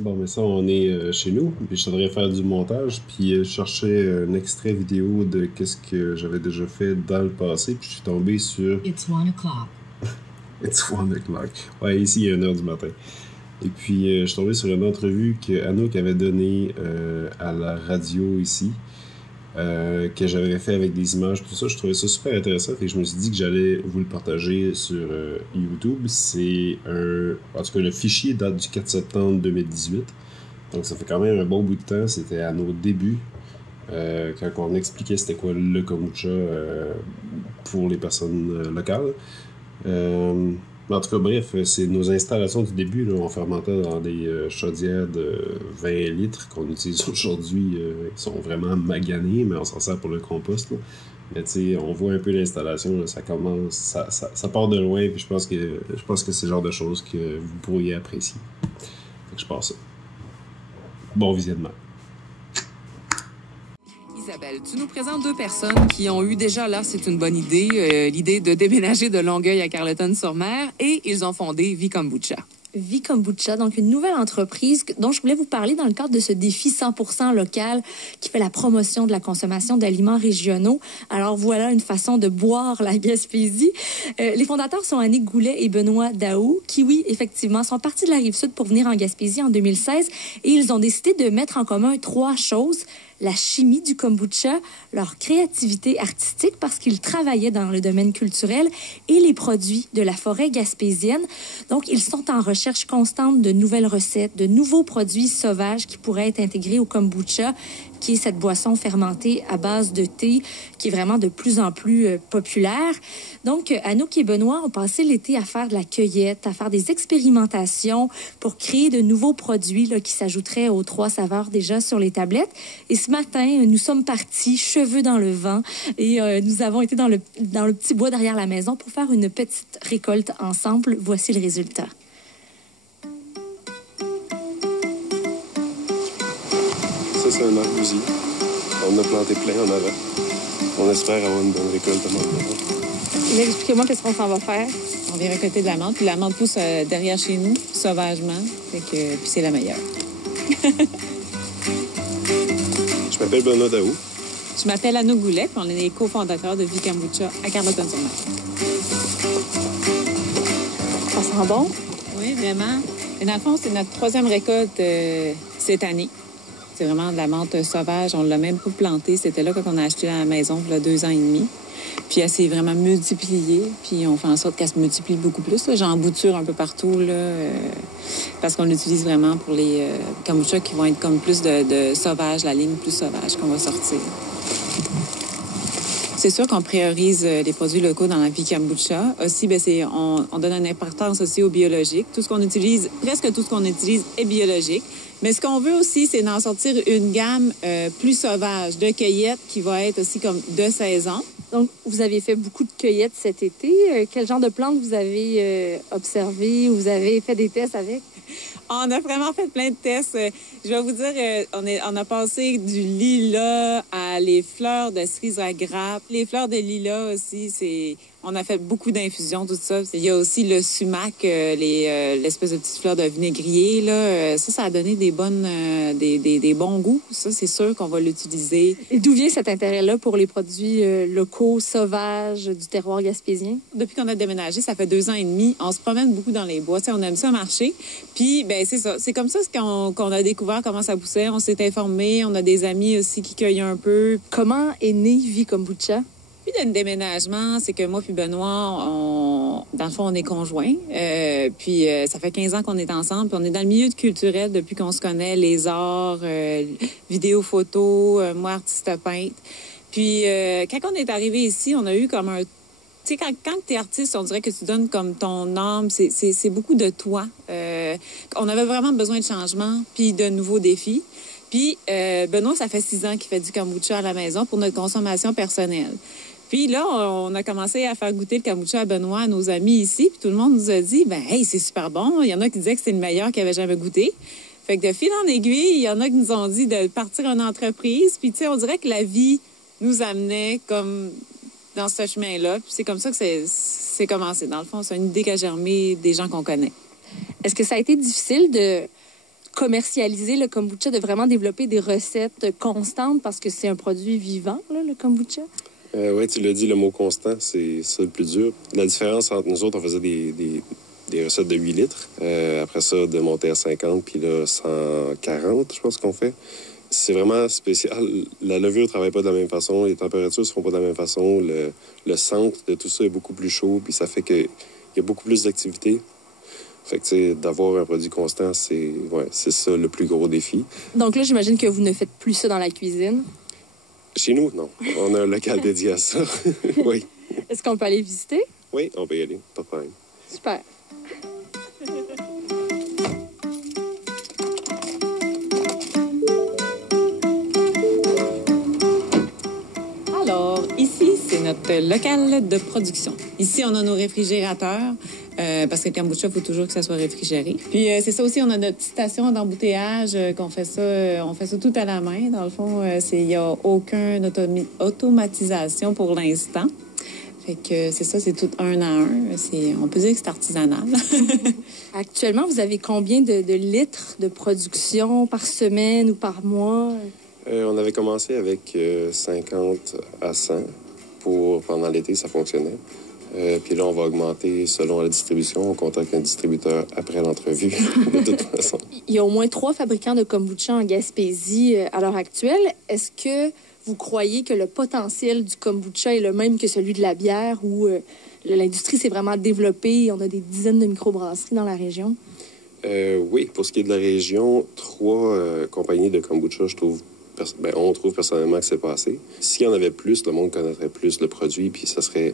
Bon, mais ça, on est chez nous, puis je devrais faire du montage, puis je cherchais un extrait vidéo de qu'est-ce que j'avais déjà fait dans le passé, puis je suis tombé sur It's 1 o'clock. It's 1 o'clock. Ouais, ici, il est 1 heure du matin. Et puis, je suis tombé sur une entrevue que Anouk avait donnée à la radio ici, que j'avais fait avec des images, tout ça. Je trouvais ça super intéressant, et je me suis dit que j'allais vous le partager sur YouTube. C'est en tout cas, le fichier date du 4 septembre 2018. Donc, ça fait quand même un bon bout de temps. C'était à nos débuts, quand on expliquait c'était quoi le kombucha pour les personnes locales. En tout cas, bref, c'est nos installations du début. Là, on fermentait dans des chaudières de 20 litres qu'on utilise aujourd'hui. Qui sont vraiment maganées, mais on s'en sert pour le compost. Là. Mais tu sais, on voit un peu l'installation. Là, ça commence, ça part de loin. Puis je pense que c'est le genre de choses que vous pourriez apprécier. Fait que je pense ça. Bon visionnement. Isabelle, tu nous présentes deux personnes qui ont eu déjà, là, c'est une bonne idée, l'idée de déménager de Longueuil à Carleton-sur-Mer, et ils ont fondé Vikombucha. Vikombucha, donc une nouvelle entreprise dont je voulais vous parler dans le cadre de ce défi 100% local qui fait la promotion de la consommation d'aliments régionaux. Alors voilà une façon de boire la Gaspésie. Les fondateurs sont Annick Goulet et Benoît Daou, qui, oui, effectivement, sont partis de la Rive-Sud pour venir en Gaspésie en 2016 et ils ont décidé de mettre en commun trois choses: la chimie du kombucha, leur créativité artistique parce qu'ils travaillaient dans le domaine culturel et les produits de la forêt gaspésienne. Donc, ils sont en recherche constante de nouvelles recettes, de nouveaux produits sauvages qui pourraient être intégrés au kombucha, qui est cette boisson fermentée à base de thé qui est vraiment de plus en plus populaire. Donc, Anouk et Benoît ont passé l'été à faire de la cueillette, à faire des expérimentations pour créer de nouveaux produits là, qui s'ajouteraient aux trois saveurs déjà sur les tablettes. Et ce matin, nous sommes partis, cheveux dans le vent, et nous avons été dans le petit bois derrière la maison pour faire une petite récolte ensemble. Voici le résultat. Ça, c'est un arbousier. On a planté plein en avant. On espère avoir une bonne récolte à moment. Expliquez-moi qu'est-ce qu'on s'en va faire. On vient récolter de la menthe, puis la menthe pousse derrière chez nous, sauvagement, puis c'est la meilleure. Je m'appelle Benoît Daou. Je m'appelle Anouk Goulet, puis on est les cofondateurs de Vikombucha à Carleton-sur-Mer. Ça sent bon? Oui, vraiment. Et dans le fond, c'est notre troisième récolte cette année. C'est vraiment de la menthe sauvage. On l'a même pas plantée. C'était là quand on a acheté la maison, il y a 2 ans et demi. Puis elle s'est vraiment multipliée. Puis on fait en sorte qu'elle se multiplie beaucoup plus. J'en bouture un peu partout, là, parce qu'on l'utilise vraiment pour les kombucha qui vont être comme plus de sauvage, la ligne plus sauvage qu'on va sortir. C'est sûr qu'on priorise les produits locaux dans la vie kombucha. Aussi, on donne une importance aussi au biologique. Presque tout ce qu'on utilise est biologique. Mais ce qu'on veut aussi, c'est d'en sortir une gamme plus sauvage de cueillettes qui va être aussi comme de saison. Donc, vous avez fait beaucoup de cueillettes cet été. Quel genre de plantes vous avez observé ou vous avez fait des tests avec? On a vraiment fait plein de tests. Je vais vous dire, on a passé du lilas à les fleurs de cerise à grappe. Les fleurs de lilas aussi, on a fait beaucoup d'infusions, tout ça. Il y a aussi le sumac, l'espèce de petites fleurs de vinaigrier. Là. Ça a donné des bons goûts. Ça, c'est sûr qu'on va l'utiliser. Et d'où vient cet intérêt-là pour les produits locaux, sauvages, du terroir gaspésien? Depuis qu'on a déménagé, ça fait 2 ans et demi, on se promène beaucoup dans les bois. T'sais, on aime ça marcher. Puis, c'est ça. C'est comme ça qu'on a découvert comment ça poussait. On s'est informé. On a des amis aussi qui cueillent un peu. Comment est né Vikombucha? Puis d'un déménagement, c'est que moi puis Benoît, dans le fond, on est conjoints. Puis ça fait 15 ans qu'on est ensemble. Puis on est dans le milieu culturel depuis qu'on se connaît, les arts, vidéo, photo, moi, artiste peintre. Puis quand on est arrivé ici, on a eu comme un... Tu sais, quand tu es artiste, on dirait que tu donnes comme ton âme. C'est beaucoup de toi. On avait vraiment besoin de changement puis de nouveaux défis. Puis Benoît, ça fait 6 ans qu'il fait du kombucha à la maison pour notre consommation personnelle. Puis là, on a commencé à faire goûter le kombucha à Benoît, à nos amis ici. Puis tout le monde nous a dit, hey, c'est super bon. Il y en a qui disaient que c'était le meilleur qu'ils avaient jamais goûté. Fait que de fil en aiguille, il y en a qui nous ont dit de partir une entreprise. Puis tu sais, on dirait que la vie nous amenait comme dans ce chemin-là. Puis c'est comme ça que c'est commencé. Dans le fond, c'est une idée qui a germé des gens qu'on connaît. Est-ce que ça a été difficile de commercialiser le kombucha, de vraiment développer des recettes constantes parce que c'est un produit vivant, là, le kombucha? Oui, tu l'as dit, le mot constant, c'est ça le plus dur. La différence entre nous autres, on faisait des recettes de 8 litres. Après ça, de monter à 50, puis là, 140, je pense qu'on fait. C'est vraiment spécial. La levure ne travaille pas de la même façon, les températures ne se font pas de la même façon. Le centre de tout ça est beaucoup plus chaud, puis ça fait qu'il y a beaucoup plus d'activité. Fait que, tu sais, d'avoir un produit constant, c'est ça le plus gros défi. Donc là, j'imagine que vous ne faites plus ça dans la cuisine. Chez nous, non. On a un local dédié à ça. Oui. Est-ce qu'on peut aller visiter? Oui, on peut y aller. Pas de problème. Super. Alors, ici, c'est notre local de production. Ici, on a nos réfrigérateurs. Parce que le kombucha, il faut toujours que ça soit réfrigéré. Puis c'est ça aussi, on a notre petite station d'embouteillage qu'on fait ça, on fait ça tout à la main. Dans le fond, il n'y a aucune automatisation pour l'instant. Fait que c'est ça, c'est tout un à un. On peut dire que c'est artisanal. Actuellement, vous avez combien de litres de production par semaine ou par mois? On avait commencé avec 50 à 100 pendant l'été, ça fonctionnait. Puis là, on va augmenter selon la distribution. On contacte un distributeur après l'entrevue, de toute façon. Il y a au moins 3 fabricants de kombucha en Gaspésie à l'heure actuelle. Est-ce que vous croyez que le potentiel du kombucha est le même que celui de la bière où l'industrie s'est vraiment développée et on a des dizaines de microbrasseries dans la région? Oui, pour ce qui est de la région, 3 compagnies de kombucha, on trouve personnellement que c'est pas assez. S'il y en avait plus, le monde connaîtrait plus le produit, puis ça serait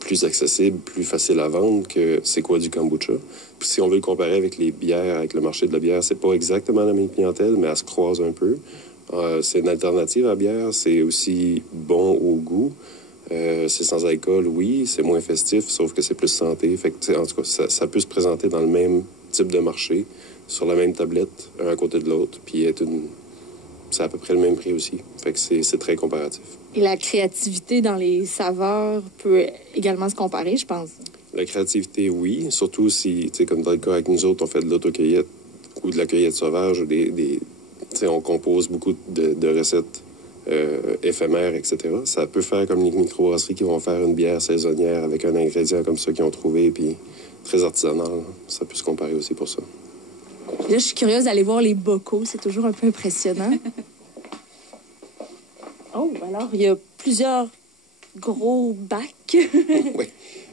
plus accessible, plus facile à vendre que c'est quoi du kombucha. Puis si on veut le comparer avec les bières, avec le marché de la bière, c'est pas exactement la même clientèle, mais elle se croise un peu. C'est une alternative à la bière, c'est aussi bon au goût. C'est sans alcool, oui, c'est moins festif, sauf que c'est plus santé. Fait que, en tout cas, ça peut se présenter dans le même type de marché, sur la même tablette, un à côté de l'autre, puis c'est à peu près le même prix aussi. Fait que c'est très comparatif. Et la créativité dans les saveurs peut également se comparer, je pense. La créativité, oui. Surtout si, tu sais, comme dans le cas avec nous autres, on fait de l'autocueillette ou de la cueillette sauvage, tu sais, on compose beaucoup de recettes éphémères, etc. Ça peut faire comme les microbrasseries qui vont faire une bière saisonnière avec un ingrédient comme ça qu'ils ont trouvé, puis très artisanal. Ça peut se comparer aussi pour ça. Là, je suis curieuse d'aller voir les bocaux. C'est toujours un peu impressionnant. Oh, alors, il y a plusieurs gros bacs. Oui,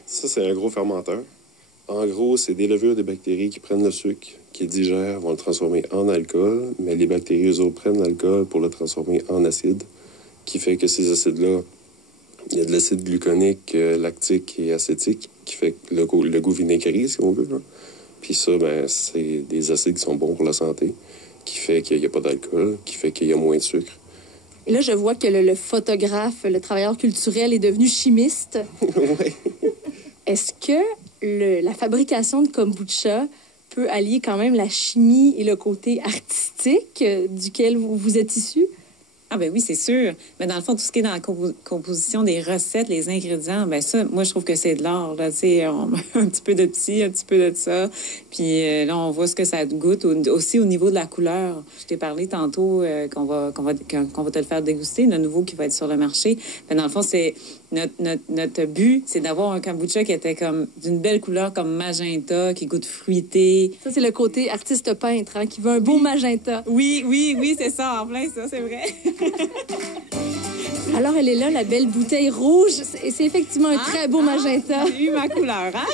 ça, c'est un gros fermenteur. En gros, c'est des levures des bactéries qui prennent le sucre, qui digèrent, vont le transformer en alcool, mais les bactéries, eux autres, prennent l'alcool pour le transformer en acide, qui fait que ces acides-là, il y a de l'acide gluconique, lactique et acétique, qui fait que le goût vinaigré, si on veut, là. Puis ça, c'est des acides qui sont bons pour la santé, qui fait qu'il n'y a pas d'alcool, qui fait qu'il y a moins de sucre. Et là, je vois que le photographe, le travailleur culturel est devenu chimiste. Oui. Est-ce que la fabrication de kombucha peut allier quand même la chimie et le côté artistique duquel vous êtes issu? Ah ben oui, c'est sûr. Mais dans le fond, tout ce qui est dans la composition des recettes, les ingrédients, ben ça, moi, je trouve que c'est de l'art. Là, tu sais, on met un petit peu de ci, un petit peu de ça. Puis là, on voit ce que ça goûte. Aussi au niveau de la couleur. Je t'ai parlé tantôt qu'on va te le faire déguster, le nouveau qui va être sur le marché. Ben, dans le fond, c'est notre but, c'est d'avoir un kombucha qui était comme d'une belle couleur comme magenta, qui goûte fruité. Ça, c'est le côté artiste peintre, hein, qui veut un beau magenta. Oui, c'est ça, en plein, ça, c'est vrai. Alors, elle est là, la belle bouteille rouge. Et c'est effectivement un très beau magenta. J'ai eu ma couleur, hein?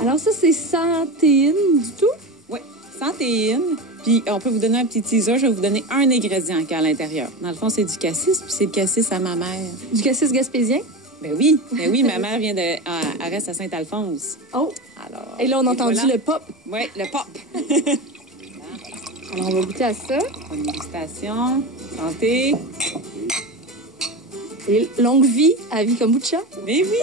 Alors ça, c'est sans théine du tout? Oui, sans théine. Puis on peut vous donner un petit teaser. Je vais vous donner un ingrédient qui est à l'intérieur. Dans le fond, c'est du cassis, puis c'est le cassis à ma mère. Du cassis gaspésien? Ben oui, ma mère vient elle reste à Saint-Alphonse. Oh! Alors, et là, on a entendu le pop. Oui, le pop. Alors, on va goûter à ça. Bonne dégustation. Santé. Et longue vie à Vie Kombucha. Mais oui!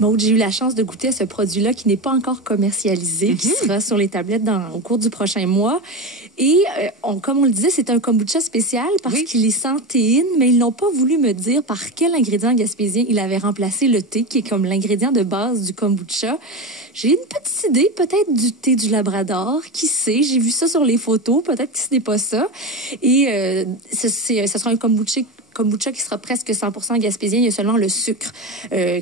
Maud, j'ai eu la chance de goûter à ce produit-là qui n'est pas encore commercialisé, qui sera sur les tablettes au cours du prochain mois. Et comme on le disait, c'est un kombucha spécial parce qu'il est sans théine, mais ils n'ont pas voulu me dire par quel ingrédient gaspésien il avait remplacé le thé, qui est comme l'ingrédient de base du kombucha. J'ai une petite idée, peut-être du thé du Labrador, qui sait, j'ai vu ça sur les photos, peut-être que ce n'est pas ça. Et ce sera un kombucha qui sera presque 100% gaspésien. Il y a seulement le sucre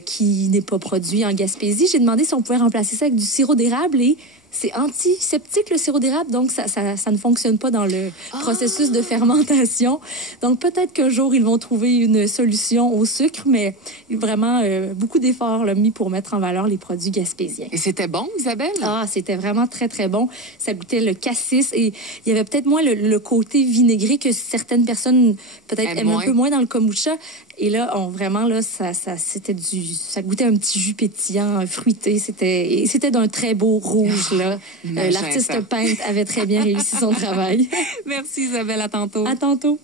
qui n'est pas produit en Gaspésie. J'ai demandé si on pouvait remplacer ça avec du sirop d'érable et c'est antiseptique, le sirop d'érable, donc ça ne fonctionne pas dans le processus de fermentation. Donc, peut-être qu'un jour, ils vont trouver une solution au sucre, mais vraiment beaucoup d'efforts mis pour mettre en valeur les produits gaspésiens. Et c'était bon, Isabelle? Ah, c'était vraiment très, très bon. Ça goûtait le cassis et il y avait peut-être moins le côté vinaigré que certaines personnes peut-être aiment un peu moins dans le kombucha. Et là, vraiment, là, ça goûtait un petit jus pétillant, fruité. C'était d'un très beau rouge, là. L'artiste peintre avait très bien réussi son travail. Merci, Isabelle. À tantôt. À tantôt.